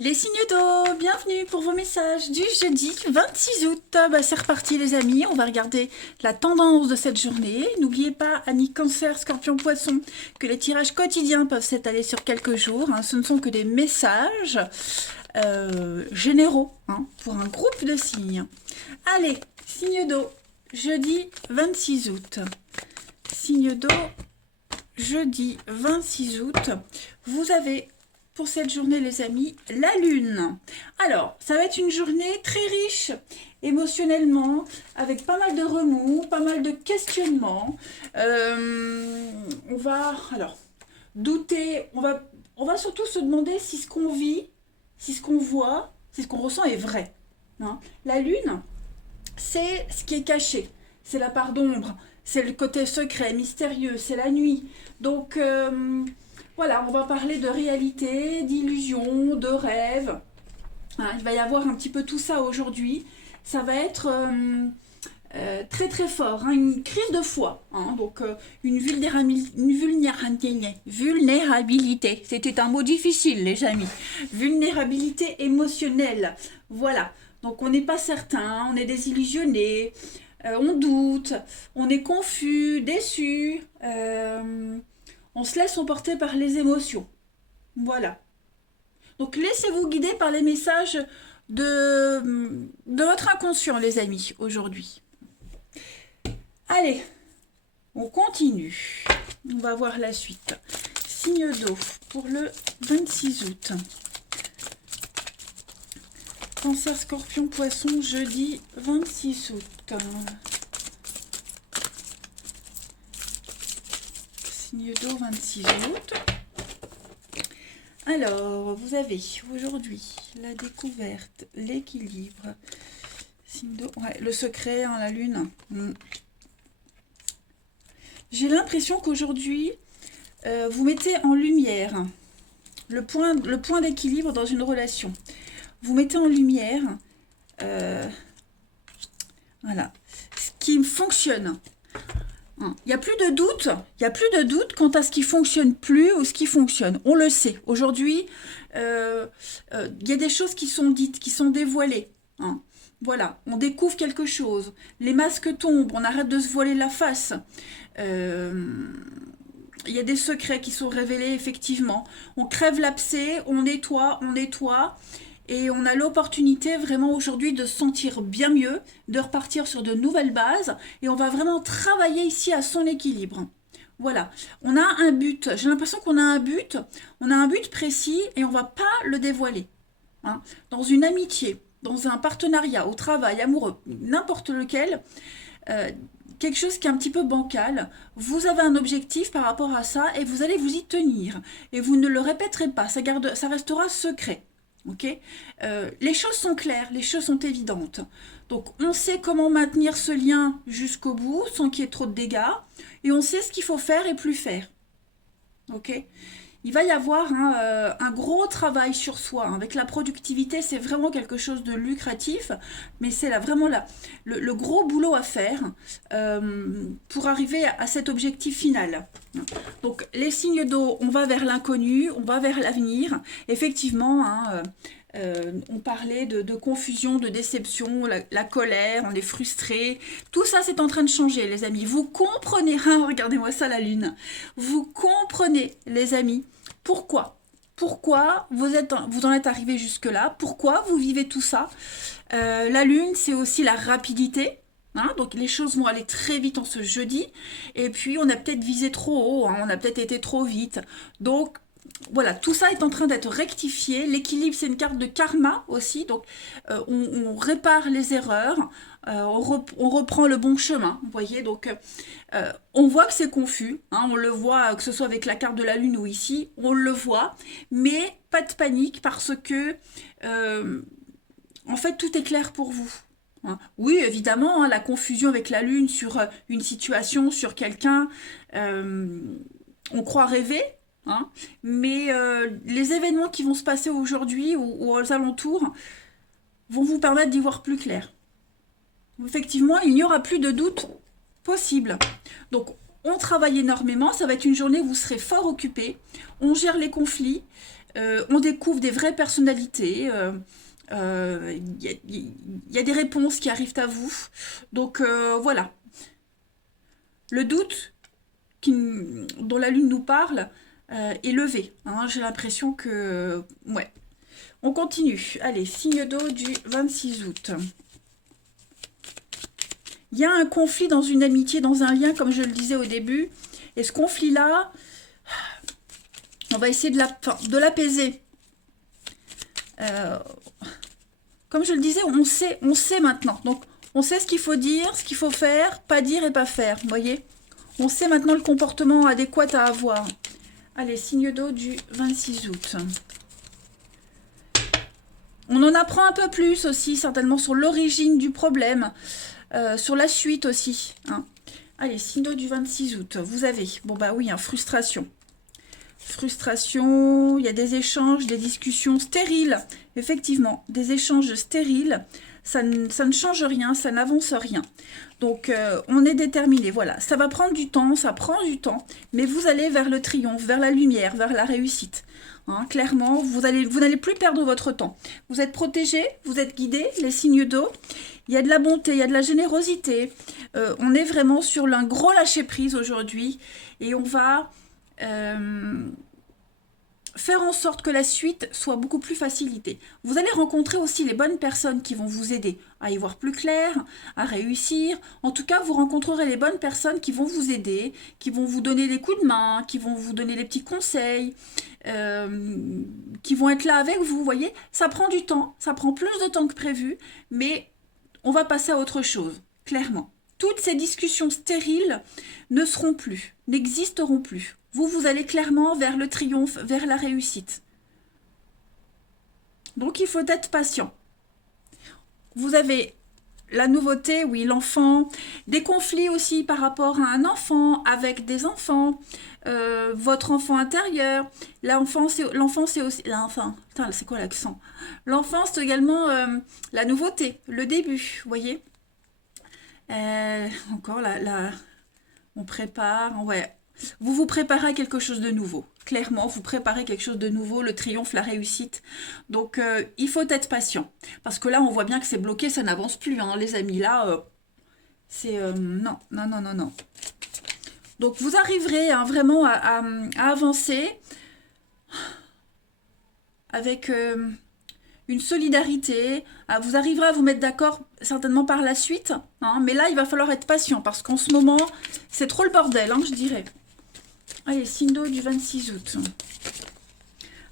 Les signes d'eau, bienvenue pour vos messages du jeudi 26 août. C'est reparti les amis, on va regarder la tendance de cette journée. N'oubliez pas, Amis Cancer, Scorpion, Poisson, que les tirages quotidiens peuvent s'étaler sur quelques jours. Ce ne sont que des messages généraux pour un groupe de signes. Allez, signe d'eau, jeudi 26 août. Signe d'eau, jeudi 26 août. Vous avez pour cette journée les amis, la lune. Alors, ça va être une journée très riche émotionnellement, avec pas mal de remous, pas mal de questionnements. On va douter, on va surtout se demander si ce qu'on vit, si ce qu'on voit, si ce qu'on ressent est vrai. La lune, c'est ce qui est caché, c'est la part d'ombre, c'est le côté secret, mystérieux, c'est la nuit. Donc, voilà, on va parler de réalité, d'illusion, de rêve. Il va y avoir un petit peu tout ça aujourd'hui. Ça va être très très fort, une crise de foi. Donc une vulnérabilité. C'était un mot difficile les amis. Vulnérabilité émotionnelle. Voilà. Donc on n'est pas certain, on est désillusionné, on doute, on est confus, déçu. On se laisse emporter par les émotions. Voilà. Donc laissez-vous guider par les messages de votre inconscient, les amis, aujourd'hui. Allez, on continue. On va voir la suite. Signe d'eau pour le 26 août. Cancer, Scorpion, Poisson, jeudi 26 août. Signe d'eau 26 août. Alors, vous avez aujourd'hui la découverte, l'équilibre, signe d'eau, ouais, le secret, la lune. J'ai l'impression qu'aujourd'hui, vous mettez en lumière le point d'équilibre dans une relation. Vous mettez en lumière voilà, ce qui fonctionne. Il n'y a plus de doute, quant à ce qui fonctionne plus ou ce qui fonctionne. On le sait. Aujourd'hui, il y a des choses qui sont dites, qui sont dévoilées. Voilà, on découvre quelque chose. Les masques tombent, on arrête de se voiler la face. Il y a des secrets qui sont révélés, effectivement. On crève l'abcès, on nettoie. Et on a l'opportunité vraiment aujourd'hui de se sentir bien mieux, de repartir sur de nouvelles bases. Et on va vraiment travailler ici à son équilibre. Voilà, on a un but. J'ai l'impression qu'on a un but. On a un but précis et on ne va pas le dévoiler. Dans une amitié, dans un partenariat, au travail, amoureux, n'importe lequel, quelque chose qui est un petit peu bancal, vous avez un objectif par rapport à ça et vous allez vous y tenir. Et vous ne le répéterez pas, ça restera secret. Okay, les choses sont claires, les choses sont évidentes. Donc on sait comment maintenir ce lien jusqu'au bout sans qu'il y ait trop de dégâts et on sait ce qu'il faut faire et plus faire. Ok, il va y avoir un gros travail sur soi. Avec la productivité, c'est vraiment quelque chose de lucratif, mais c'est vraiment le gros boulot à faire pour arriver à cet objectif final. Donc les signes d'eau, on va vers l'inconnu, on va vers l'avenir. Effectivement, on parlait de confusion, de déception, la colère, on est frustré. Tout ça, c'est en train de changer, les amis. Vous comprenez, regardez-moi ça, la lune. Vous comprenez, les amis, pourquoi vous en êtes arrivé jusque-là. Pourquoi vous vivez tout ça. La lune, c'est aussi la rapidité. Donc les choses vont aller très vite en ce jeudi. Et puis on a peut-être visé trop haut, on a peut-être été trop vite. Donc voilà, tout ça est en train d'être rectifié. L'équilibre, c'est une carte de karma aussi. Donc on répare les erreurs, on reprend le bon chemin. Vous voyez, donc on voit que c'est confus. On le voit, que ce soit avec la carte de la lune ou ici, on le voit. Mais pas de panique parce que en fait tout est clair pour vous. Oui, évidemment, la confusion avec la lune sur une situation, sur quelqu'un, on croit rêver, mais les événements qui vont se passer aujourd'hui ou aux alentours vont vous permettre d'y voir plus clair. Effectivement, il n'y aura plus de doute possible. Donc, on travaille énormément, ça va être une journée où vous serez fort occupé, on gère les conflits, On découvre des vraies personnalités. Il y a des réponses qui arrivent à vous. Donc voilà. Le doute dont la Lune nous parle est levé. Hein. J'ai l'impression que... Ouais. On continue. Allez, signe d'eau du 26 août. Il y a un conflit dans une amitié, dans un lien, comme je le disais au début. Et ce conflit-là, on va essayer de l'apaiser. Comme je le disais, on sait maintenant. Donc, on sait ce qu'il faut dire, ce qu'il faut faire, pas dire et pas faire. Vous voyez? On sait maintenant le comportement adéquat à avoir. Allez, signe d'eau du 26 août. On en apprend un peu plus aussi, certainement, sur l'origine du problème. Sur la suite aussi. Hein. Allez, signe d'eau du 26 août. Vous avez, bon bah oui, frustration. Frustration, il y a des échanges, des discussions stériles. Effectivement, des échanges stériles. Ça ne change rien, ça n'avance rien. Donc, on est déterminé. Voilà, ça va prendre du temps, ça prend du temps. Mais vous allez vers le triomphe, vers la lumière, vers la réussite. Hein, clairement, vous n'allez plus perdre votre temps. Vous êtes protégés, vous êtes guidés, les signes d'eau. Il y a de la bonté, il y a de la générosité. On est vraiment sur un gros lâcher-prise aujourd'hui. Et on va faire en sorte que la suite soit beaucoup plus facilitée. Vous allez rencontrer aussi les bonnes personnes qui vont vous aider à y voir plus clair, à réussir. En tout cas, vous rencontrerez les bonnes personnes qui vont vous aider, qui vont vous donner des coups de main, qui vont vous donner des petits conseils, qui vont être là avec vous. Vous voyez, ça prend du temps, ça prend plus de temps que prévu, mais on va passer à autre chose, clairement. Toutes ces discussions stériles ne seront plus, n'existeront plus. Vous allez clairement vers le triomphe, vers la réussite. Donc, il faut être patient. Vous avez la nouveauté, oui, l'enfant, des conflits aussi par rapport à un enfant, avec des enfants, votre enfant intérieur. L'enfant, c'est aussi... L'enfant, putain, c'est quoi l'accent? L'enfant, c'est également la nouveauté, le début, vous voyez. Encore, on prépare, ouais. Vous vous préparez à quelque chose de nouveau. Clairement, vous préparez quelque chose de nouveau, le triomphe, la réussite. Donc, il faut être patient. Parce que là, on voit bien que c'est bloqué, ça n'avance plus, hein, les amis. Là, c'est... non, non, non, non, non. Donc, vous arriverez hein, vraiment à avancer avec une solidarité. Vous arriverez à vous mettre d'accord certainement par la suite. Hein, mais là, il va falloir être patient parce qu'en ce moment, c'est trop le bordel, hein, je dirais. Allez, signe d'eau du 26 août.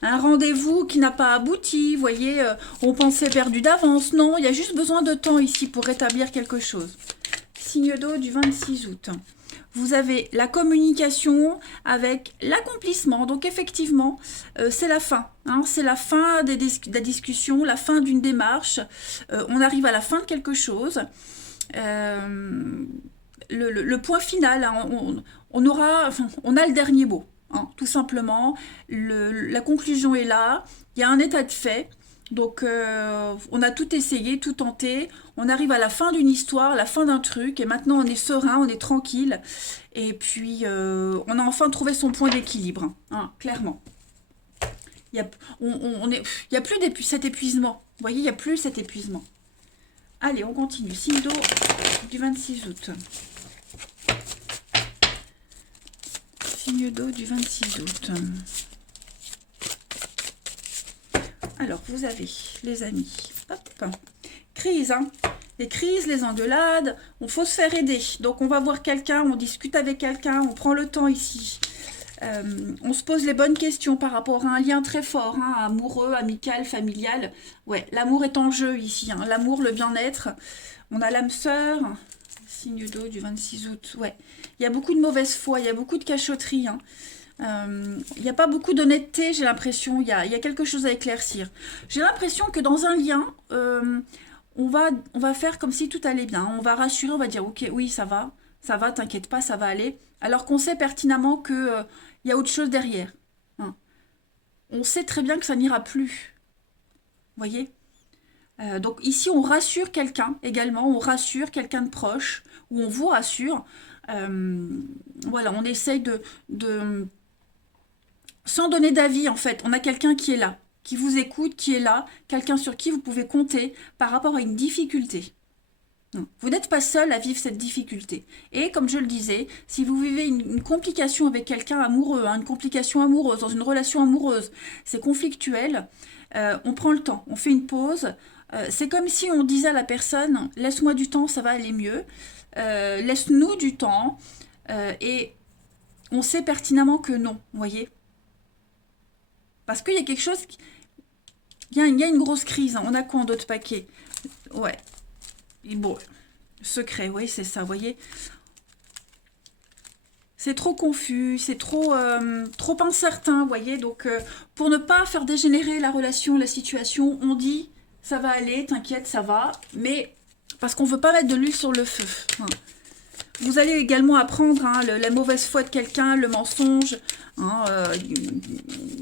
Un rendez-vous qui n'a pas abouti, vous voyez, on pensait perdu d'avance. Non, il y a juste besoin de temps ici pour rétablir quelque chose. Signe d'eau du 26 août. Vous avez la communication avec l'accomplissement. Donc effectivement, c'est la fin. Hein, c'est la fin de la discussion, la fin d'une démarche. On arrive à la fin de quelque chose. Le point final, hein, on a le dernier mot, hein, tout simplement. La conclusion est là, il y a un état de fait, donc on a tout essayé, tout tenté, on arrive à la fin d'une histoire, la fin d'un truc, et maintenant on est serein, on est tranquille, et puis on a enfin trouvé son point d'équilibre, hein, clairement. Il y a plus cet épuisement, vous voyez, il n'y a plus cet épuisement. Allez, on continue, signe d'eau du 26 août. Signe d'eau du 26 août. Alors, vous avez, les amis, hop, crise, hein. Les crises, les engueulades, il faut se faire aider. Donc, on va voir quelqu'un, on discute avec quelqu'un, on prend le temps ici. On se pose les bonnes questions par rapport à un lien très fort, hein, amoureux, amical, familial. Ouais, l'amour est en jeu ici, hein, l'amour, le bien-être. On a l'âme sœur, signe d'eau du 26 août, ouais. Il y a beaucoup de mauvaise foi, il y a beaucoup de cachotterie. Hein. Il n'y a pas beaucoup d'honnêteté, j'ai l'impression. Il y a quelque chose à éclaircir. J'ai l'impression que dans un lien, on va faire comme si tout allait bien. On va rassurer, on va dire, ok, oui, ça va, t'inquiète pas, ça va aller. Alors qu'on sait pertinemment qu'il y a autre chose derrière. Hein. On sait très bien que ça n'ira plus. Vous voyez? Donc ici, on rassure quelqu'un également, on rassure quelqu'un de proche, ou on vous rassure. Voilà, on essaye sans donner d'avis, en fait. On a quelqu'un qui est là, qui vous écoute, qui est là, quelqu'un sur qui vous pouvez compter par rapport à une difficulté. Vous n'êtes pas seul à vivre cette difficulté. Et comme je le disais, si vous vivez une complication avec quelqu'un amoureux, une complication amoureuse, dans une relation amoureuse, c'est conflictuel, on prend le temps, on fait une pause. C'est comme si on disait à la personne, laisse-moi du temps, ça va aller mieux. Laisse-nous du temps. Et on sait pertinemment que non, vous voyez. Parce qu'il y a quelque chose, il y a une grosse crise. On a quoi en d'autres paquets? Ouais. Et bon, secret, oui, c'est ça, vous voyez. C'est trop confus, c'est trop incertain, vous voyez. Donc, pour ne pas faire dégénérer la relation, la situation, on dit, ça va aller, t'inquiète, ça va. Mais, parce qu'on ne veut pas mettre de l'huile sur le feu. Vous allez également apprendre la mauvaise foi de quelqu'un, le mensonge.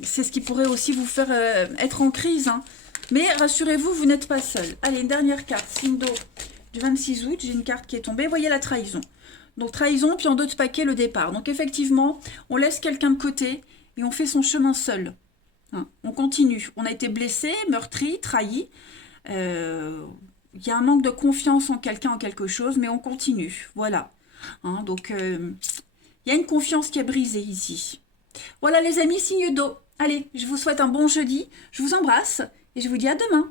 C'est ce qui pourrait aussi vous faire être en crise. Mais rassurez-vous, vous n'êtes pas seul. Allez, une dernière carte, signe d'eau du 26 août. J'ai une carte qui est tombée. Voyez la trahison. Donc trahison, puis en d'autres paquets, le départ. Donc effectivement, on laisse quelqu'un de côté et on fait son chemin seul. On continue. On a été blessé, meurtri, trahi. Il y a un manque de confiance en quelqu'un, en quelque chose, mais on continue. Voilà. Donc, il y a une confiance qui est brisée ici. Voilà les amis, signe d'eau. Allez, je vous souhaite un bon jeudi. Je vous embrasse. Et je vous dis à demain.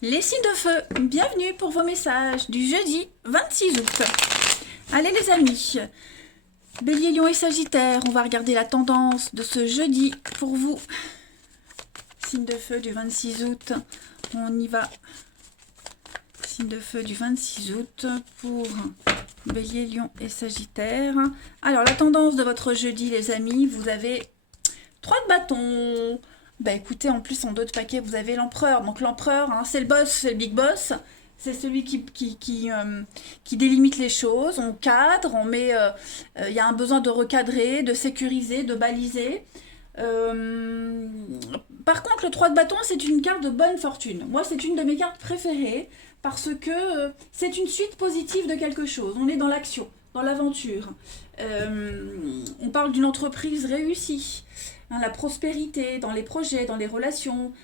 Les signes de feu, bienvenue pour vos messages du jeudi 26 août. Allez les amis, Bélier, Lion et Sagittaire, on va regarder la tendance de ce jeudi pour vous. Signe de feu du 26 août, on y va. Signe de feu du 26 août pour Bélier, Lion et Sagittaire. Alors la tendance de votre jeudi les amis, vous avez 3 de bâton. Bah écoutez, en plus en d'autres paquets, vous avez l'empereur. Donc l'empereur, c'est le boss, c'est le big boss. C'est celui qui délimite les choses. On cadre, on met... Il y a un besoin de recadrer, de sécuriser, de baliser. Par contre, le 3 de bâton, c'est une carte de bonne fortune. Moi, c'est une de mes cartes préférées parce que c'est une suite positive de quelque chose. On est dans l'action, dans l'aventure. On parle d'une entreprise réussie. La prospérité, dans les projets, dans les relations,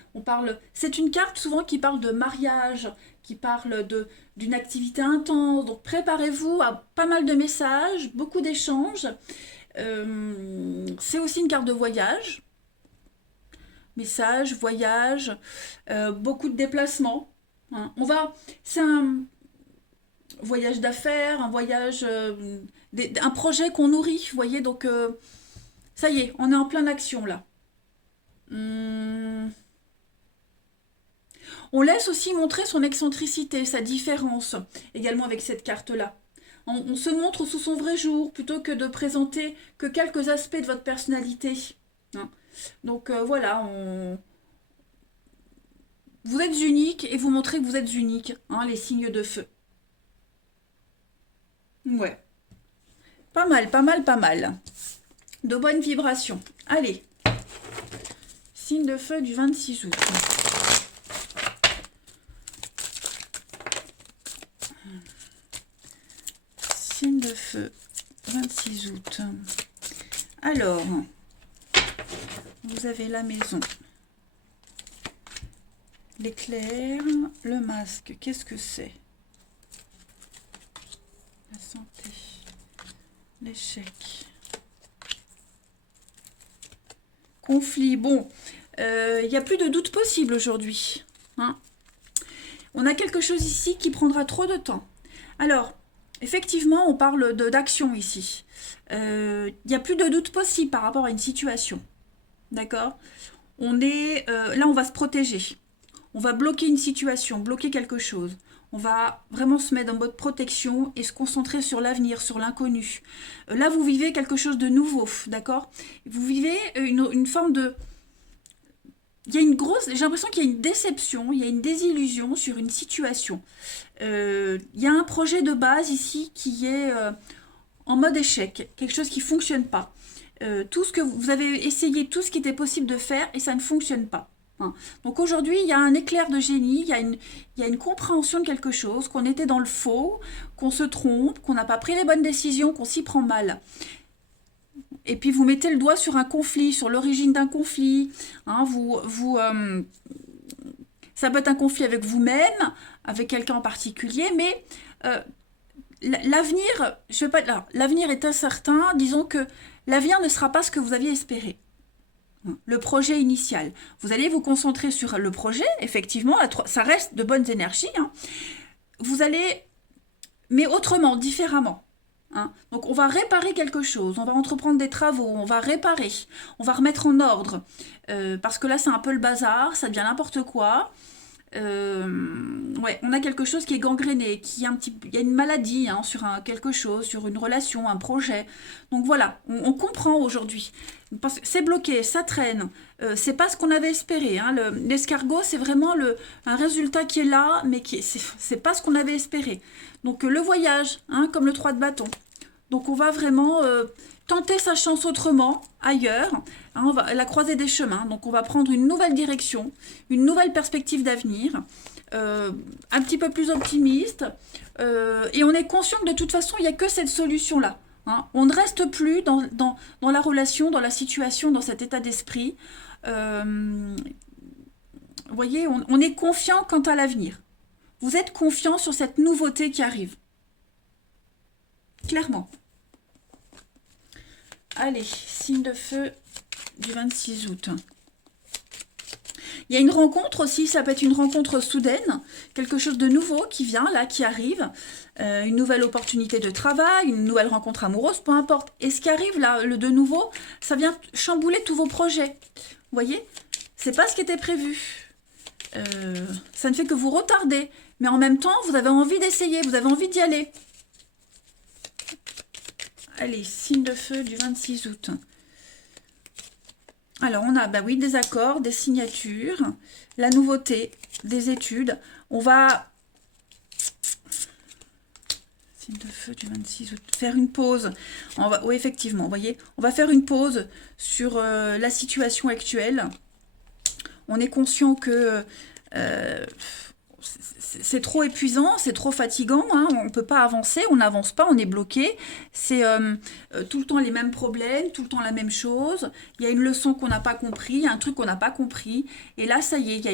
c'est une carte souvent qui parle de mariage, qui parle d'une activité intense. Donc préparez-vous à pas mal de messages, beaucoup d'échanges. C'est aussi une carte de voyage. Message, voyage, beaucoup de déplacements. C'est un voyage d'affaires, un voyage, un projet qu'on nourrit, vous voyez, donc... ça y est, on est en pleine action là. On laisse aussi montrer son excentricité, sa différence, également avec cette carte-là. On se montre sous son vrai jour, plutôt que de présenter que quelques aspects de votre personnalité. Donc voilà, vous êtes unique et vous montrez que vous êtes unique, les signes de feu. Ouais, pas mal, pas mal, pas mal. De bonnes vibrations. Allez. Signe de feu du 26 août. Signe de feu 26 août. Alors, vous avez la maison. L'éclair, le masque. Qu'est-ce que c'est? La santé. L'échec. Conflit, bon, il n'y a plus de doute possible aujourd'hui. On a quelque chose ici qui prendra trop de temps. Alors, effectivement, on parle d'action ici. Il n'y a plus de doute possible par rapport à une situation. D'accord? Là, on va se protéger. On va bloquer une situation, bloquer quelque chose. On va vraiment se mettre en mode protection et se concentrer sur l'avenir, sur l'inconnu. Là, vous vivez quelque chose de nouveau, d'accord? Vous vivez une forme de... J'ai l'impression qu'il y a une déception, il y a une désillusion sur une situation. Il y a un projet de base ici qui est en mode échec, quelque chose qui ne fonctionne pas. Tout ce que vous avez essayé, tout ce qui était possible de faire et ça ne fonctionne pas. Donc aujourd'hui, il y a un éclair de génie, il y a une compréhension de quelque chose, qu'on était dans le faux, qu'on se trompe, qu'on n'a pas pris les bonnes décisions, qu'on s'y prend mal. et puis vous mettez le doigt sur un conflit, sur l'origine d'un conflit. Hein, ça peut être un conflit avec vous-même, avec quelqu'un en particulier, mais l'avenir, je vais pas là, l'avenir est incertain. Disons que l'avenir ne sera pas ce que vous aviez espéré. Le projet initial. Vous allez vous concentrer sur le projet, effectivement, ça reste de bonnes énergies. Hein. Vous allez, mais autrement, différemment. Hein. Donc on va réparer quelque chose, on va entreprendre des travaux, on va réparer, on va remettre en ordre. Parce que là c'est un peu le bazar, ça devient n'importe quoi. Ouais, on a quelque chose qui est gangréné, il y a une maladie hein, sur quelque chose, sur une relation, un projet. Donc voilà, on comprend aujourd'hui. Parce que c'est bloqué, ça traîne. C'est pas ce qu'on avait espéré. Hein. L'escargot, c'est vraiment un résultat qui est là, mais c'est pas ce qu'on avait espéré. Donc le voyage, hein, comme le 3 de bâton. Donc on va vraiment tenter sa chance autrement, ailleurs, hein, on va la croisée des chemins. Donc on va prendre une nouvelle direction, une nouvelle perspective d'avenir, un petit peu plus optimiste, et on est conscient que de toute façon, il n'y a que cette solution-là. Hein. On ne reste plus dans la relation, dans la situation, dans cet état d'esprit. Vous voyez, on est confiant quant à l'avenir. Vous êtes confiant sur cette nouveauté qui arrive. Clairement. Allez, signe de feu du 26 août. Il y a une rencontre aussi, ça peut être une rencontre soudaine, quelque chose de nouveau qui vient là, qui arrive, une nouvelle opportunité de travail, une nouvelle rencontre amoureuse, peu importe. Et ce qui arrive là, le de nouveau, ça vient chambouler tous vos projets. Vous voyez, c'est pas ce qui était prévu. Ça ne fait que vous retarder, mais en même temps, vous avez envie d'essayer, vous avez envie d'y aller. Allez, signe de feu du 26 août. Alors, on a, bah oui, des accords, des signatures, la nouveauté, des études. On va, signe de feu du 26 août, faire une pause. Oui, effectivement, vous voyez, on va faire une pause sur la situation actuelle. On est conscient que c'est trop épuisant, c'est trop fatigant, hein, on ne peut pas avancer, on n'avance pas, on est bloqué. C'est tout le temps les mêmes problèmes, tout le temps la même chose. Il y a une leçon qu'on n'a pas compris, un truc qu'on n'a pas compris. Et là, ça y est, il y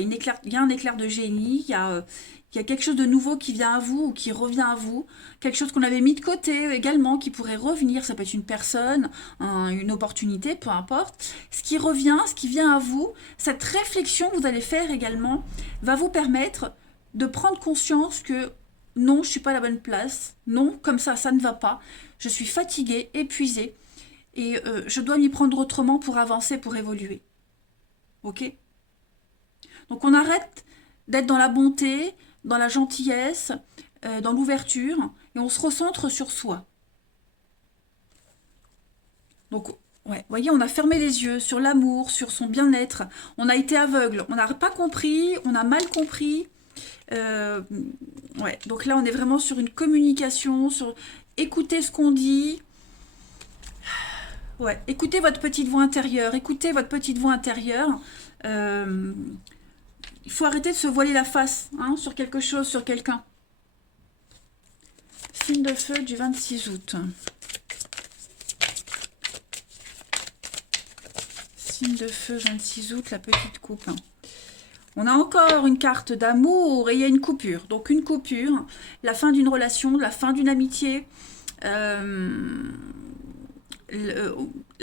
a un éclair de génie, il y a quelque chose de nouveau qui vient à vous ou qui revient à vous. Quelque chose qu'on avait mis de côté également, qui pourrait revenir. Ça peut être une personne, une opportunité, peu importe. Ce qui revient, ce qui vient à vous, cette réflexion que vous allez faire également, va vous permettre de prendre conscience que non, je ne suis pas à la bonne place, non, comme ça ne va pas, je suis fatiguée, épuisée, et je dois m'y prendre autrement pour avancer, pour évoluer. Ok? Donc on arrête d'être dans la bonté, dans la gentillesse, dans l'ouverture, et on se recentre sur soi. Donc, ouais, vous voyez, on a fermé les yeux sur l'amour, sur son bien-être, on a été aveugle, on n'a pas compris, on a mal compris. Ouais, donc là on est vraiment sur une communication, sur écouter ce qu'on dit. Ouais, écoutez votre petite voix intérieure, écoutez votre petite voix intérieure. Il faut arrêter de se voiler la face hein, sur quelque chose, sur quelqu'un. Signe de feu du 26 août. Signe de feu 26 août, la petite coupe. On a encore une carte d'amour et il y a une coupure. Donc une coupure, la fin d'une relation, la fin d'une amitié, la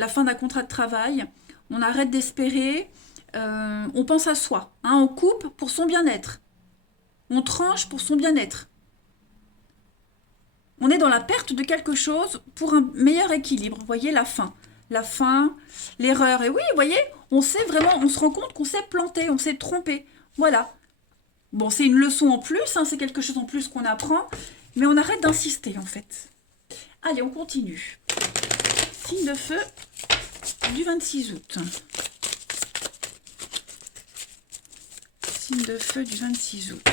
fin d'un contrat de travail. On arrête d'espérer, on pense à soi. Hein, on coupe pour son bien-être. On tranche pour son bien-être. On est dans la perte de quelque chose pour un meilleur équilibre. Vous voyez la fin. La fin, l'erreur. Et oui, vous voyez, on sait vraiment, on se rend compte qu'on s'est planté, on s'est trompé. Voilà. Bon, c'est une leçon en plus, hein, c'est quelque chose en plus qu'on apprend, mais on arrête d'insister en fait. Allez, on continue. Signe de feu du 26 août. Signe de feu du 26 août.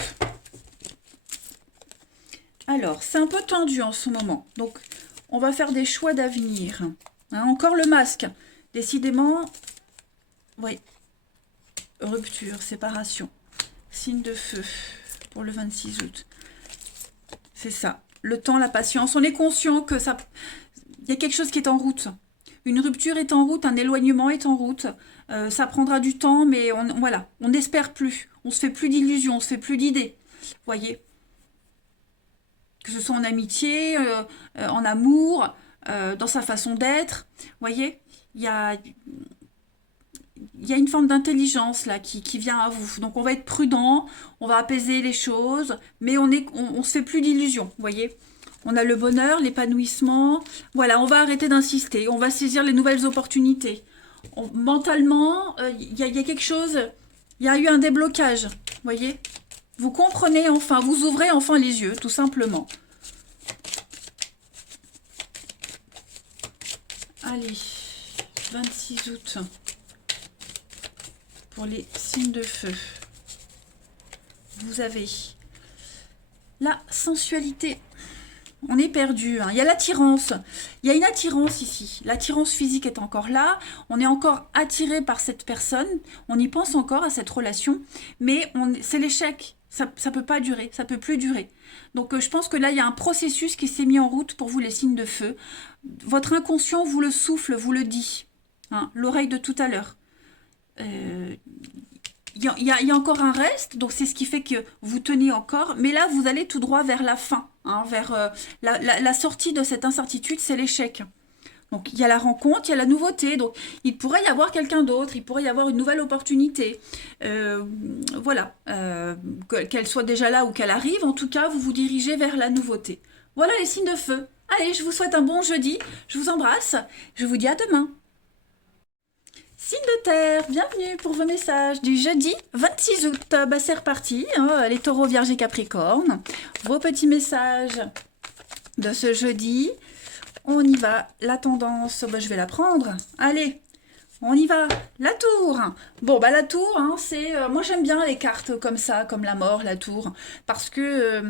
Alors, c'est un peu tendu en ce moment, donc on va faire des choix d'avenir. Hein, encore le masque. Décidément, oui. Rupture, séparation. Signe de feu pour le 26 août. C'est ça. Le temps, la patience. On est conscient que ça, il y a quelque chose qui est en route. Une rupture est en route, un éloignement est en route. Ça prendra du temps, mais voilà, on n'espère plus. On se fait plus d'illusions, on se fait plus d'idées. Voyez? Que ce soit en amitié, en amour, dans sa façon d'être. Voyez? Il y a, il y a une forme d'intelligence là qui vient à vous. Donc on va être prudent, on va apaiser les choses, mais on se fait plus d'illusions, vous voyez. On a le bonheur, l'épanouissement. Voilà, on va arrêter d'insister, on va saisir les nouvelles opportunités. Mentalement, il y a quelque chose, il y a eu un déblocage, vous voyez. Vous comprenez enfin, vous ouvrez enfin les yeux, tout simplement. Allez, 26 août. Pour les signes de feu, vous avez la sensualité. On est perdu, hein. Il y a l'attirance. Il y a une attirance ici. L'attirance physique est encore là. On est encore attiré par cette personne. On y pense encore à cette relation. Mais c'est l'échec. Ça ne peut pas durer. Ça ne peut plus durer. Donc je pense que là, il y a un processus qui s'est mis en route pour vous, les signes de feu. Votre inconscient vous le souffle, vous le dit. Hein, l'oreille de tout à l'heure. Il y a encore un reste, donc c'est ce qui fait que vous tenez encore, mais là vous allez tout droit vers la fin, hein, vers la sortie de cette incertitude, c'est l'échec. Donc il y a la rencontre, il y a la nouveauté, donc il pourrait y avoir quelqu'un d'autre, il pourrait y avoir une nouvelle opportunité. Voilà, qu'elle soit déjà là ou qu'elle arrive, en tout cas vous vous dirigez vers la nouveauté. Voilà les signes de feu. Allez, je vous souhaite un bon jeudi, je vous embrasse, je vous dis à demain. Signe de terre, bienvenue pour vos messages du jeudi 26 août. Bah, c'est reparti, hein, les taureaux, vierges et capricornes. Vos petits messages de ce jeudi. On y va. La tendance, bah, je vais la prendre. Allez, on y va. La tour. Bon, bah la tour, hein, c'est... moi, j'aime bien les cartes comme ça, comme la mort, la tour, parce que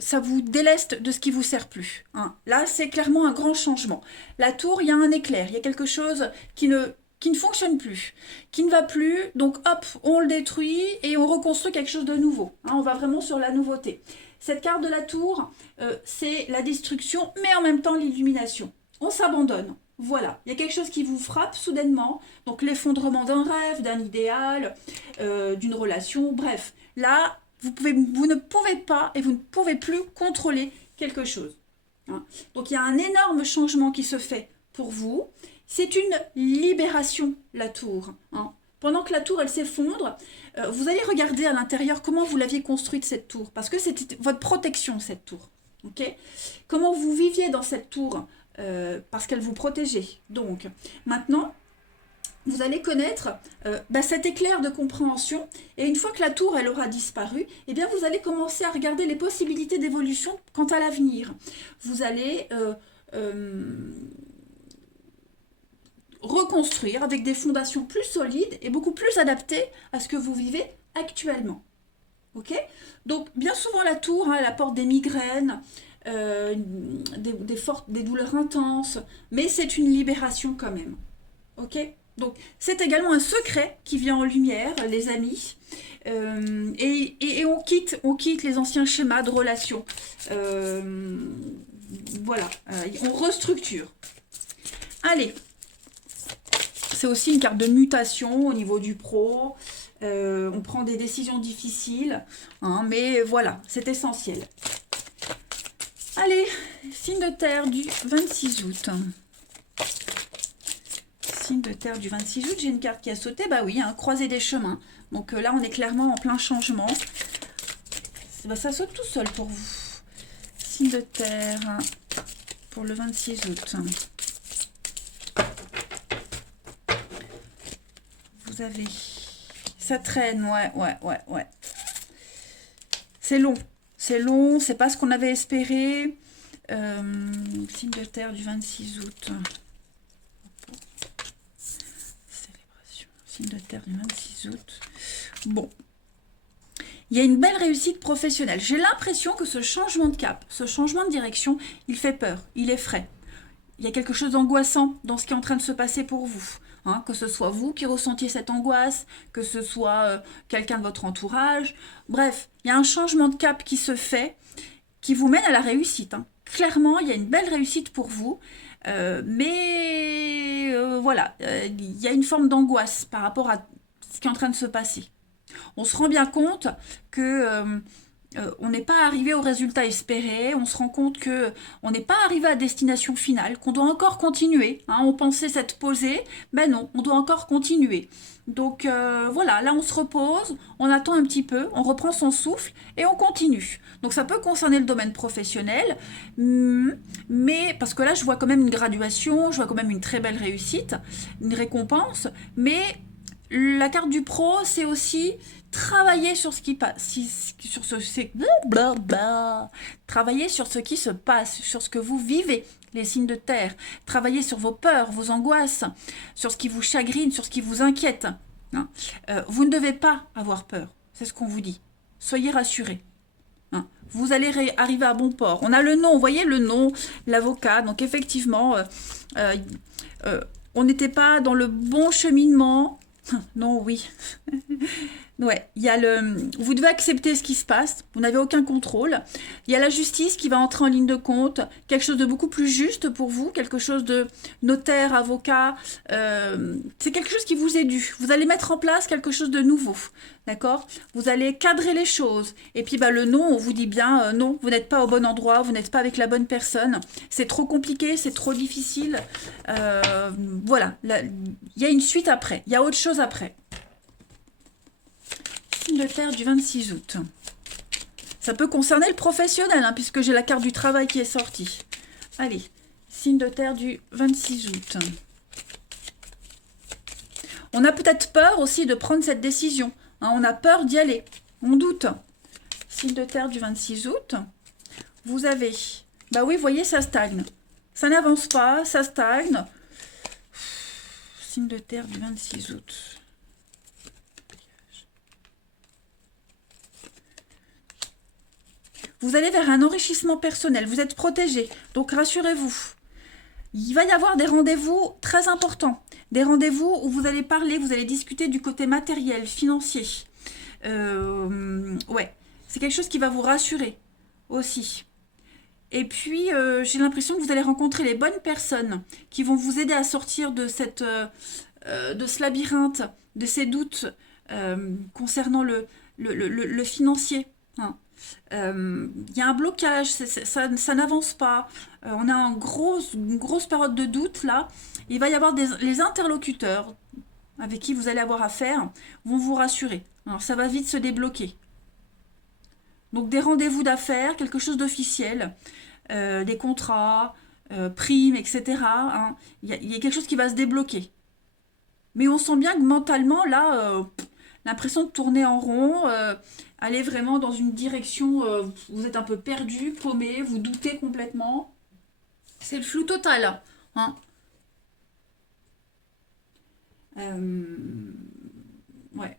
ça vous déleste de ce qui vous sert plus. Hein. Là, c'est clairement un grand changement. La tour, il y a un éclair, il y a quelque chose qui ne fonctionne plus, qui ne va plus, donc hop, on le détruit et on reconstruit quelque chose de nouveau. Hein, on va vraiment sur la nouveauté. Cette carte de la tour, c'est la destruction, mais en même temps l'illumination. On s'abandonne. Voilà, il y a quelque chose qui vous frappe soudainement, donc l'effondrement d'un rêve, d'un idéal, d'une relation, bref. Là, vous ne pouvez pas et vous ne pouvez plus contrôler quelque chose. Hein. Donc il y a un énorme changement qui se fait pour vous. C'est une libération, la tour. Hein. Pendant que la tour, elle s'effondre, vous allez regarder à l'intérieur comment vous l'aviez construite, cette tour. Parce que c'était votre protection, cette tour. Okay, comment vous viviez dans cette tour, parce qu'elle vous protégeait. Donc, maintenant, vous allez connaître cet éclair de compréhension. Et une fois que la tour, elle aura disparu, eh bien, vous allez commencer à regarder les possibilités d'évolution quant à l'avenir. Vous allez... reconstruire avec des fondations plus solides et beaucoup plus adaptées à ce que vous vivez actuellement. Ok ? Donc, bien souvent, la tour, hein, elle apporte des migraines, des douleurs intenses, mais c'est une libération quand même. Ok ? Donc, c'est également un secret qui vient en lumière, les amis. Et on quitte les anciens schémas de relations. Voilà, on restructure. Allez, c'est aussi une carte de mutation au niveau du pro. On prend des décisions difficiles, hein, mais voilà, c'est essentiel. Allez, signe de terre du 26 août. Signe de terre du 26 août, j'ai une carte qui a sauté. Bah oui, hein, croiser des chemins. Donc là, on est clairement en plein changement. Bah, ça saute tout seul pour vous. Signe de terre pour le 26 août. Vous avez... Ça traîne, ouais. C'est long, c'est pas ce qu'on avait espéré. Signe de terre du 26 août. Célébration. Signe de terre du 26 août. Bon. Il y a une belle réussite professionnelle. J'ai l'impression que ce changement de cap, ce changement de direction, il fait peur, il effraie. Il y a quelque chose d'angoissant dans ce qui est en train de se passer pour vous. Hein, que ce soit vous qui ressentiez cette angoisse, que ce soit quelqu'un de votre entourage. Bref, il y a un changement de cap qui se fait, qui vous mène à la réussite. Hein. Clairement, il y a une belle réussite pour vous. Voilà, il y a une forme d'angoisse par rapport à ce qui est en train de se passer. On se rend bien compte que on n'est pas arrivé au résultat espéré, on se rend compte que on n'est pas arrivé à destination finale, qu'on doit encore continuer. Hein. On pensait s'être posé, ben non, on doit encore continuer. Donc voilà, là on se repose, on attend un petit peu, on reprend son souffle et on continue. Donc ça peut concerner le domaine professionnel, mais parce que là je vois quand même une graduation, je vois quand même une très belle réussite, une récompense, mais la carte du pro, c'est aussi travailler sur ce qui passe, sur travailler sur ce qui se passe, sur ce que vous vivez, les signes de terre, travailler sur vos peurs, vos angoisses, sur ce qui vous chagrine, sur ce qui vous inquiète. Hein. Vous ne devez pas avoir peur, c'est ce qu'on vous dit. Soyez rassurés. Hein. Vous allez arriver à bon port. On a le nom, vous voyez le nom, l'avocat. Donc effectivement, on n'était pas dans le bon cheminement. Non, oui. Ouais, il y a vous devez accepter ce qui se passe, vous n'avez aucun contrôle. Il y a la justice qui va entrer en ligne de compte, quelque chose de beaucoup plus juste pour vous, quelque chose de notaire, avocat, c'est quelque chose qui vous est dû. Vous allez mettre en place quelque chose de nouveau, d'accord? Vous allez cadrer les choses. Et puis le non, on vous dit bien, non, vous n'êtes pas au bon endroit, vous n'êtes pas avec la bonne personne, c'est trop compliqué, c'est trop difficile. Voilà, il y a une suite après, il y a autre chose après. De terre du 26 août. Ça peut concerner le professionnel, hein, puisque j'ai la carte du travail qui est sortie. Allez, signe de terre du 26 août. On a peut-être peur aussi de prendre cette décision. Hein, on a peur d'y aller. On doute. Signe de terre du 26 août. Vous avez... Bah oui, vous voyez, ça stagne. Ça n'avance pas, ça stagne. Signe de terre du 26 août. Vous allez vers un enrichissement personnel, vous êtes protégé, donc rassurez-vous. Il va y avoir des rendez-vous très importants, des rendez-vous où vous allez parler, vous allez discuter du côté matériel, financier. Ouais, c'est quelque chose qui va vous rassurer aussi. Et puis, j'ai l'impression que vous allez rencontrer les bonnes personnes qui vont vous aider à sortir de ce labyrinthe, de ces doutes concernant le financier. Hein. Y a un blocage, ça n'avance pas. On a une grosse période de doute là. Il va y avoir les interlocuteurs avec qui vous allez avoir affaire vont vous rassurer. Alors ça va vite se débloquer. Donc des rendez-vous d'affaires, quelque chose d'officiel, des contrats, primes, etc. Hein. Il y a quelque chose qui va se débloquer. Mais on sent bien que mentalement là, l'impression de tourner en rond. Aller vraiment dans une direction, vous êtes un peu perdu, paumé, vous doutez complètement. C'est le flou total. Hein. Ouais.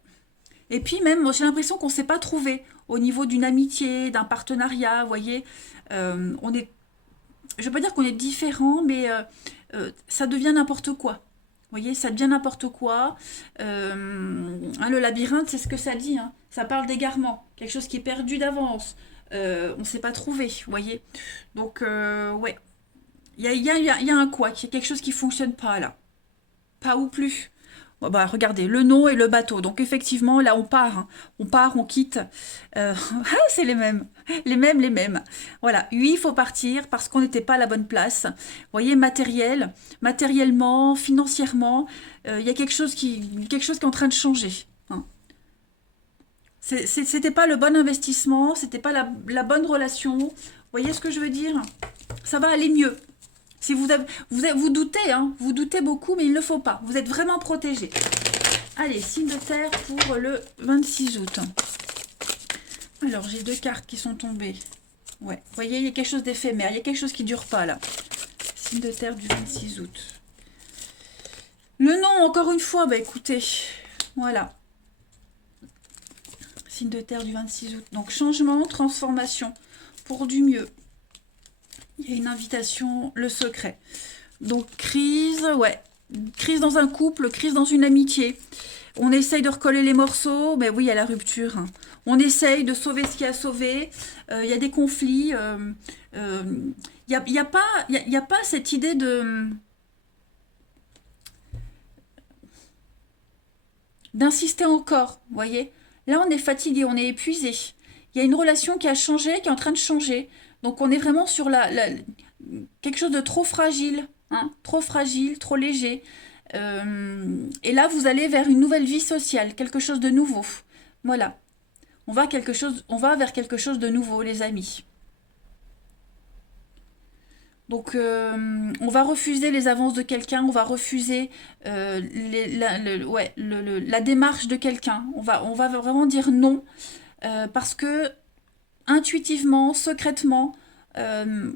Et puis même, moi, j'ai l'impression qu'on ne s'est pas trouvé au niveau d'une amitié, d'un partenariat, vous voyez. On est, je ne veux pas dire qu'on est différent, mais ça devient n'importe quoi. Vous voyez, ça devient n'importe quoi. Hein, le labyrinthe, c'est ce que ça dit. Hein. Ça parle d'égarement. Quelque chose qui est perdu d'avance. On ne s'est pas trouvé, vous voyez. Donc, ouais. Il y a un couac. Il y a quelque chose qui ne fonctionne pas, là. Pas ou plus. Bon, bah, regardez, le nom et le bateau. Donc, effectivement, là, on part. Hein. On part, on quitte. Ah, c'est les mêmes. Les mêmes, les mêmes. Voilà. Oui, il faut partir parce qu'on n'était pas à la bonne place. Vous voyez, matériellement, financièrement, il y a quelque chose qui est en train de changer. Hein. C'était pas le bon investissement, c'était pas la bonne relation. Vous voyez ce que je veux dire? Ça va aller mieux. Si vous doutez, hein, vous doutez beaucoup, mais il ne faut pas. Vous êtes vraiment protégé. Allez, signe de terre pour le 26 août. Alors, j'ai 2 cartes qui sont tombées. Ouais, vous voyez, il y a quelque chose d'éphémère. Il y a quelque chose qui ne dure pas, là. Signe de terre du 26 août. Le nom, encore une fois, bah écoutez, voilà. Signe de terre du 26 août. Donc, changement, transformation, pour du mieux. Il y a une invitation, le secret. Donc, crise, ouais. Crise dans un couple, crise dans une amitié. On essaye de recoller les morceaux. Ben oui, il y a la rupture. Hein. On essaye de sauver ce qu'il y a à sauver. Il y a des conflits. Il y a pas cette idée d'insister encore, vous voyez. Là, on est fatigué, on est épuisé. Il y a une relation qui a changé, qui est en train de changer. Donc, on est vraiment sur quelque chose de trop fragile, hein, trop fragile, trop léger. Et là, vous allez vers une nouvelle vie sociale, quelque chose de nouveau. Voilà. On va vers quelque chose de nouveau, les amis. Donc, on va refuser les avances de quelqu'un, on va refuser la démarche de quelqu'un. On va vraiment dire non parce que intuitivement, secrètement, euh,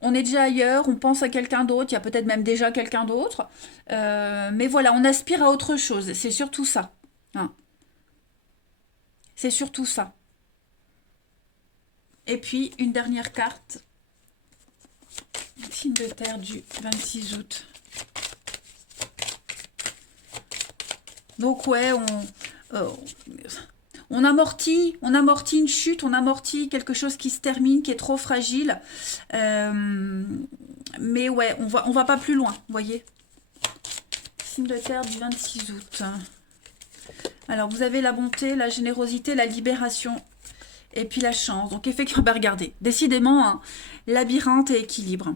on est déjà ailleurs, on pense à quelqu'un d'autre, il y a peut-être même déjà quelqu'un d'autre. Mais voilà, on aspire à autre chose. C'est surtout ça. Hein. C'est surtout ça. Et puis, une dernière carte. Signe de terre du 26 août. Donc ouais, on amortit une chute, on amortit quelque chose qui se termine, qui est trop fragile. Mais ouais, on va pas plus loin, vous voyez. Signe de terre du 26 août. Alors, vous avez la bonté, la générosité, la libération et puis la chance. Donc, effectivement, bah, regardez, décidément, hein, labyrinthe et équilibre.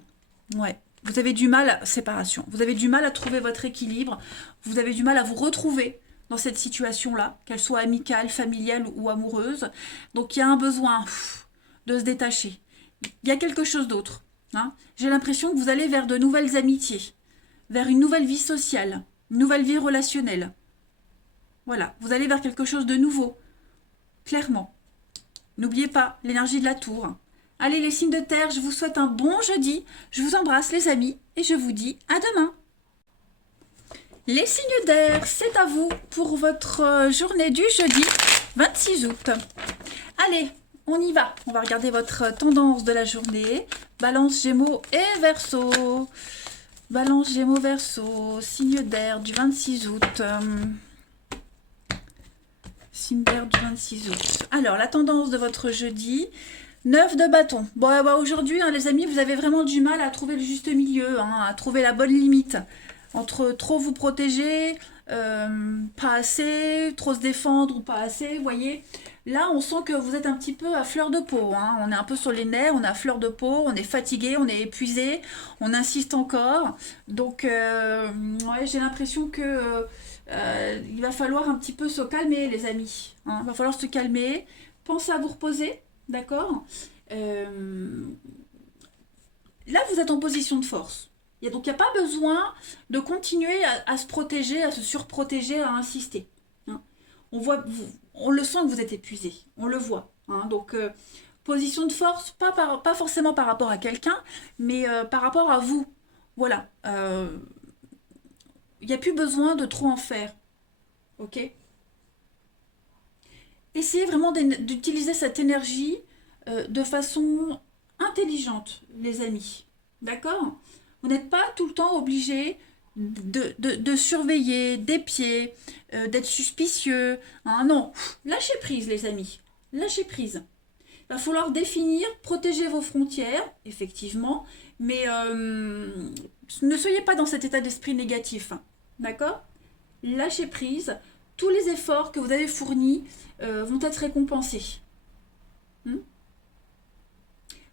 Ouais, vous avez du mal à séparation. Vous avez du mal à trouver votre équilibre. Vous avez du mal à vous retrouver dans cette situation-là, qu'elle soit amicale, familiale ou amoureuse. Donc, il y a un besoin de se détacher. Il y a quelque chose d'autre. Hein. J'ai l'impression que vous allez vers de nouvelles amitiés, vers une nouvelle vie sociale, une nouvelle vie relationnelle. Voilà, vous allez vers quelque chose de nouveau, clairement. N'oubliez pas l'énergie de la tour. Allez les signes de terre, je vous souhaite un bon jeudi. Je vous embrasse les amis et je vous dis à demain. Les signes d'air, c'est à vous pour votre journée du jeudi 26 août. Allez, on y va. On va regarder votre tendance de la journée. Balance, Gémeaux et Verseau. Balance, Gémeaux, Verseau. Signe d'air du 26 août. Signe d'air du 26 août. Alors, la tendance de votre jeudi, 9 de bâton. Bon, bah, aujourd'hui, hein, les amis, vous avez vraiment du mal à trouver le juste milieu, hein, à trouver la bonne limite. Entre trop vous protéger, pas assez, trop se défendre ou pas assez, vous voyez. Là, on sent que vous êtes un petit peu à fleur de peau. Hein. On est un peu sur les nerfs, on est à fleur de peau, on est fatigué, on est épuisé, on insiste encore. Donc, ouais, j'ai l'impression que il va falloir un petit peu se calmer, les amis. Hein. Il va falloir se calmer. Pensez à vous reposer, d'accord. Là, vous êtes en position de force. Donc, il n'y a pas besoin de continuer à se protéger, à se surprotéger, à insister. Hein. On le sent que vous êtes épuisé. On le voit. Hein. Donc, position de force, pas forcément par rapport à quelqu'un, mais par rapport à vous. Voilà. Il n'y a plus besoin de trop en faire. Ok. Essayez vraiment d'utiliser cette énergie de façon intelligente, les amis. D'accord. Vous n'êtes pas tout le temps obligé de surveiller, d'épier, d'être suspicieux. Hein, non, lâchez prise, les amis. Lâchez prise. Il va falloir définir, protéger vos frontières, effectivement, mais ne soyez pas dans cet état d'esprit négatif. Hein, d'accord. Lâchez prise. Tous les efforts que vous avez fournis vont être récompensés.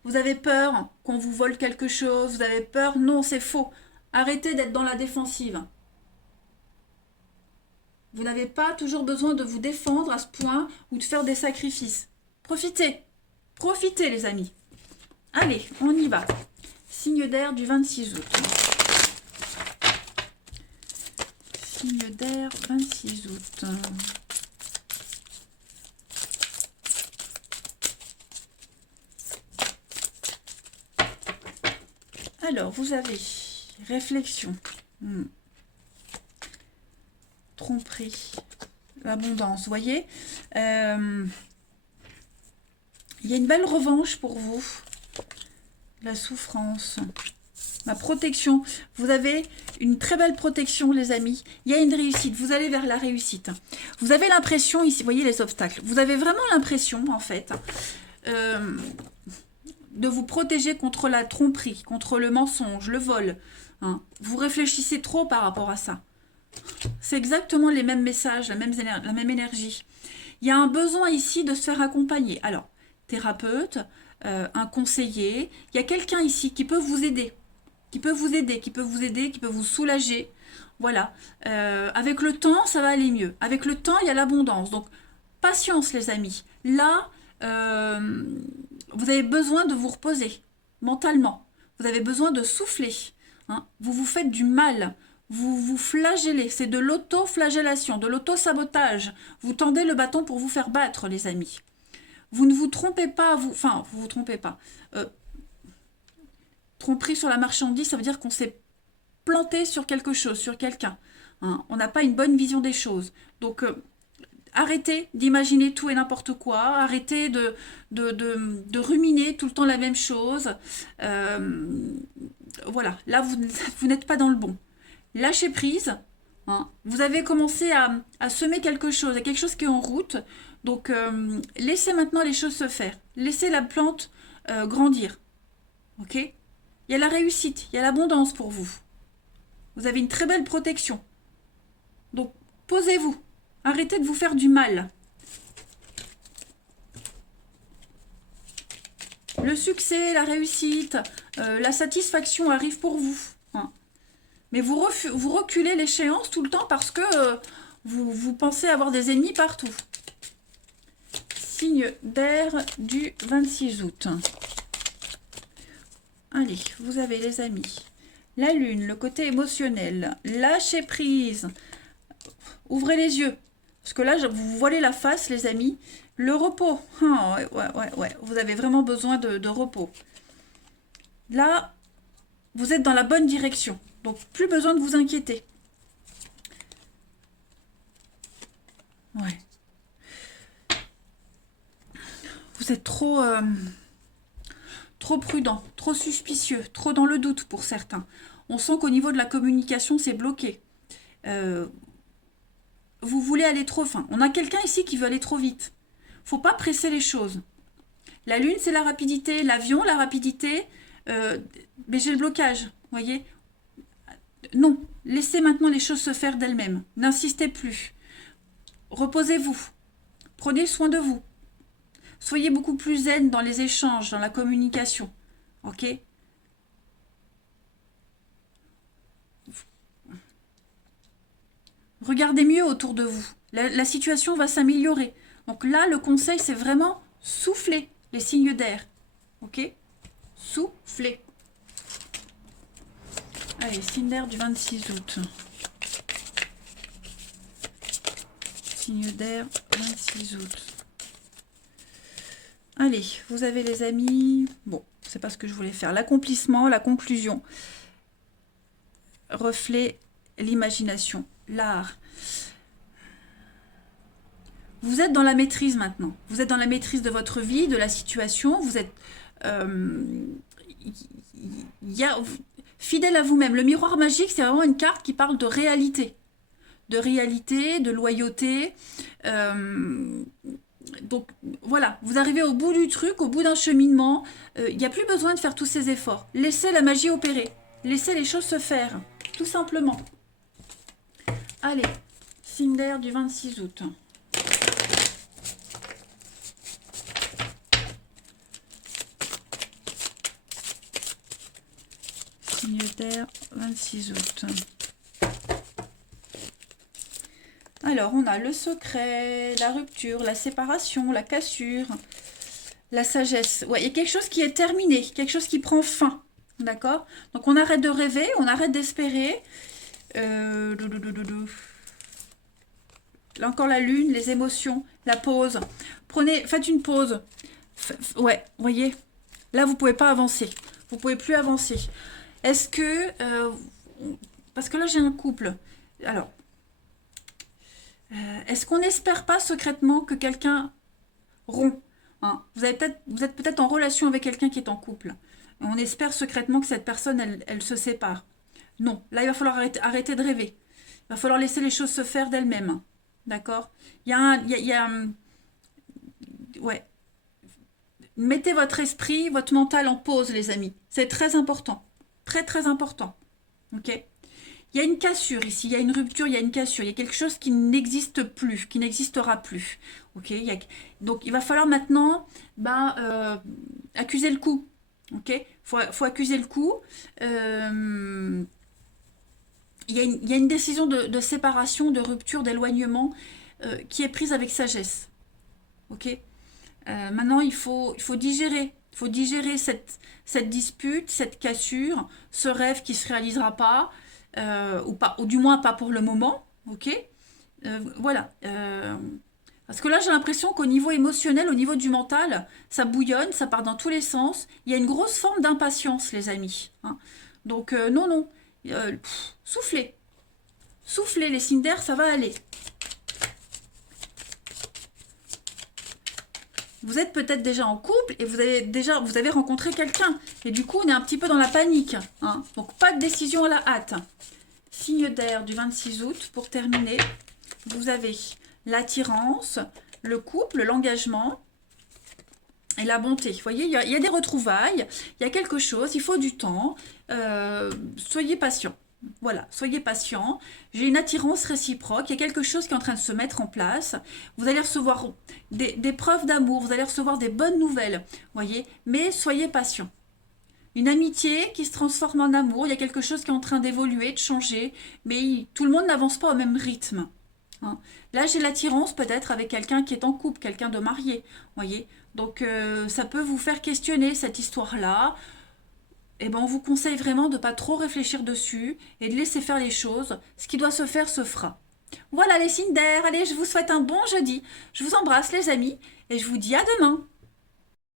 Vous avez peur qu'on vous vole quelque chose, vous avez peur, non, c'est faux. Arrêtez d'être dans la défensive. Vous n'avez pas toujours besoin de vous défendre à ce point ou de faire des sacrifices. Profitez. Profitez, les amis. Allez, on y va. Signe d'air du 26 août. Signe d'air 26 août. Alors, vous avez réflexion, tromperie, l'abondance, vous voyez. Il y a une belle revanche pour vous, la souffrance. Ma protection. Vous avez une très belle protection, les amis. Il y a une réussite. Vous allez vers la réussite. Vous avez l'impression, ici, vous voyez les obstacles. Vous avez vraiment l'impression, en fait, de vous protéger contre la tromperie, contre le mensonge, le vol. Hein. Vous réfléchissez trop par rapport à ça. C'est exactement les mêmes messages, la même énergie. Il y a un besoin ici de se faire accompagner. Alors, thérapeute, un conseiller, il y a quelqu'un ici qui peut vous aider. Qui peut vous aider, qui peut vous soulager. Voilà. Avec le temps, ça va aller mieux. Avec le temps, il y a l'abondance. Donc, patience, les amis. Là, vous avez besoin de vous reposer mentalement. Vous avez besoin de souffler. Hein. Vous vous faites du mal. Vous vous flagellez. C'est de l'auto-flagellation, de l'auto-sabotage. Vous tendez le bâton pour vous faire battre, les amis. Vous ne vous trompez pas. Vous trompez pas. Tromperie sur la marchandise, ça veut dire qu'on s'est planté sur quelque chose, sur quelqu'un. Hein. On n'a pas une bonne vision des choses. Donc, arrêtez d'imaginer tout et n'importe quoi. Arrêtez de ruminer tout le temps la même chose. Voilà, là, vous n'êtes pas dans le bon. Lâchez prise. Hein. Vous avez commencé à semer quelque chose, quelque chose qui est en route. Donc, laissez maintenant les choses se faire. Laissez la plante grandir. Ok ? Il y a la réussite, il y a l'abondance pour vous. Vous avez une très belle protection. Donc, posez-vous. Arrêtez de vous faire du mal. Le succès, la réussite, la satisfaction arrive pour vous. Hein. Mais vous reculez l'échéance tout le temps parce que vous pensez avoir des ennemis partout. Signe d'air du 26 août. Allez, vous avez les amis. La lune, le côté émotionnel. Lâchez prise. Ouvrez les yeux. Parce que là, vous voilez la face, les amis. Le repos. Ah, ouais. Vous avez vraiment besoin de repos. Là, vous êtes dans la bonne direction. Donc, plus besoin de vous inquiéter. Ouais. Vous êtes trop prudent, trop suspicieux, trop dans le doute pour certains. On sent qu'au niveau de la communication, c'est bloqué. Vous voulez aller trop fin. On a quelqu'un ici qui veut aller trop vite. Faut pas presser les choses. La lune, c'est la rapidité. L'avion, la rapidité. Mais j'ai le blocage, voyez. Non, laissez maintenant les choses se faire d'elles-mêmes. N'insistez plus. Reposez-vous. Prenez soin de vous. Soyez beaucoup plus zen dans les échanges, dans la communication. Ok ? Regardez mieux autour de vous. La situation va s'améliorer. Donc là, le conseil, c'est vraiment souffler les signes d'air. Ok ? Souffler. Allez, signe d'air du 26 août. Signe d'air 26 août. Allez, vous avez les amis. Bon, c'est pas ce que je voulais faire. L'accomplissement, la conclusion. Reflet, l'imagination, l'art. Vous êtes dans la maîtrise maintenant. Vous êtes dans la maîtrise de votre vie, de la situation. Vous êtes fidèle à vous-même. Le miroir magique, c'est vraiment une carte qui parle de réalité. De réalité, de loyauté. Donc voilà, vous arrivez au bout du truc, au bout d'un cheminement. Il n'y a plus besoin de faire tous ces efforts. Laissez la magie opérer. Laissez les choses se faire. Tout simplement. Allez, signe d'air du 26 août. Signe d'air 26 août. Alors, on a le secret, la rupture, la séparation, la cassure, la sagesse. Ouais, il y a quelque chose qui est terminé, quelque chose qui prend fin. D'accord ? Donc, on arrête de rêver, on arrête d'espérer. Là encore la lune, les émotions, la pause. Faites une pause. Ouais, voyez ? Là, vous ne pouvez pas avancer. Vous ne pouvez plus avancer. Est-ce que... parce que là, j'ai un couple. Alors... est-ce qu'on n'espère pas secrètement que quelqu'un rompt, hein, vous êtes peut-être en relation avec quelqu'un qui est en couple. On espère secrètement que cette personne, elle se sépare. Non, là, il va falloir arrêter de rêver. Il va falloir laisser les choses se faire d'elles-mêmes. D'accord? Il y a ouais. Mettez votre esprit, votre mental en pause, les amis. C'est très important. Très, très important. Ok? Il y a une cassure ici, il y a une rupture, il y a une cassure, il y a quelque chose qui n'existe plus, qui n'existera plus. Ok, donc il va falloir maintenant accuser le coup. Ok, faut accuser le coup. Euh, il y a une décision de séparation, de rupture, d'éloignement qui est prise avec sagesse. Ok, maintenant il faut digérer. Il faut digérer cette dispute, cette cassure, ce rêve qui ne se réalisera pas, ou pas, ou du moins pas pour le moment, ok. Voilà. Parce que là, j'ai l'impression qu'au niveau émotionnel, au niveau du mental, ça bouillonne, ça part dans tous les sens. Il y a une grosse forme d'impatience, les amis, hein. Donc, non, non. Soufflez. Soufflez, les cindères, ça va aller. Vous êtes peut-être déjà en couple et vous avez rencontré quelqu'un. Et du coup, on est un petit peu dans la panique, hein. Donc, pas de décision à la hâte. Signe d'air du 26 août, pour terminer, vous avez l'attirance, le couple, l'engagement et la bonté. Vous voyez, il y a des retrouvailles, il y a quelque chose, il faut du temps. Soyez patient. Voilà, soyez patient. J'ai une attirance réciproque, il y a quelque chose qui est en train de se mettre en place. Vous allez recevoir des preuves d'amour, vous allez recevoir des bonnes nouvelles, voyez, mais soyez patient. Une amitié qui se transforme en amour, il y a quelque chose qui est en train d'évoluer, de changer, mais tout le monde n'avance pas au même rythme, hein. Là, j'ai l'attirance peut-être avec quelqu'un qui est en couple, quelqu'un de marié, voyez. Donc, ça peut vous faire questionner cette histoire-là. Eh ben, on vous conseille vraiment de ne pas trop réfléchir dessus et de laisser faire les choses. Ce qui doit se faire se fera. Voilà les signes d'air. Allez, je vous souhaite un bon jeudi. Je vous embrasse les amis et je vous dis à demain.